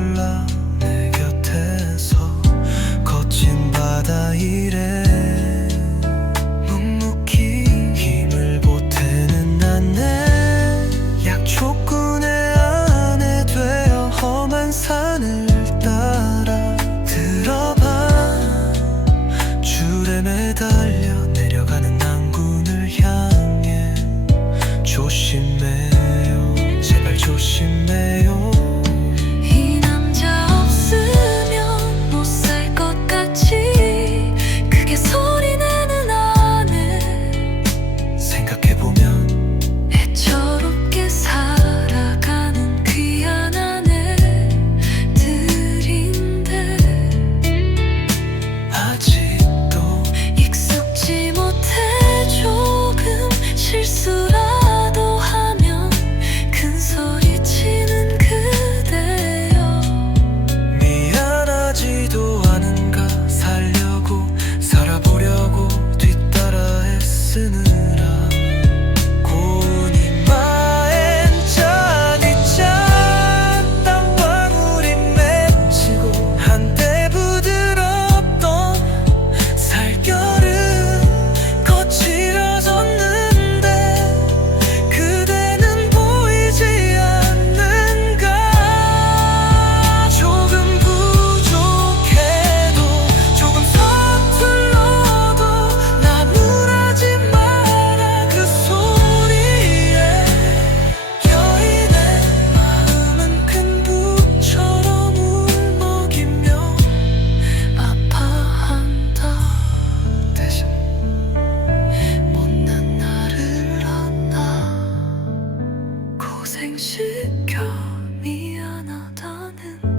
몰라 내 곁에서 거친 바다 위 고생시켜. 미안하다는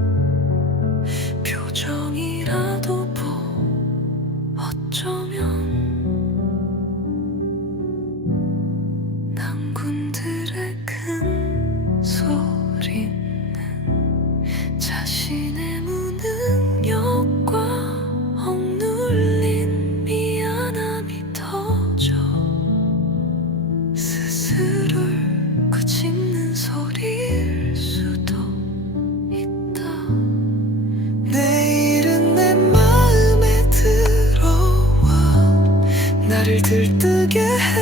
들뜨게 해.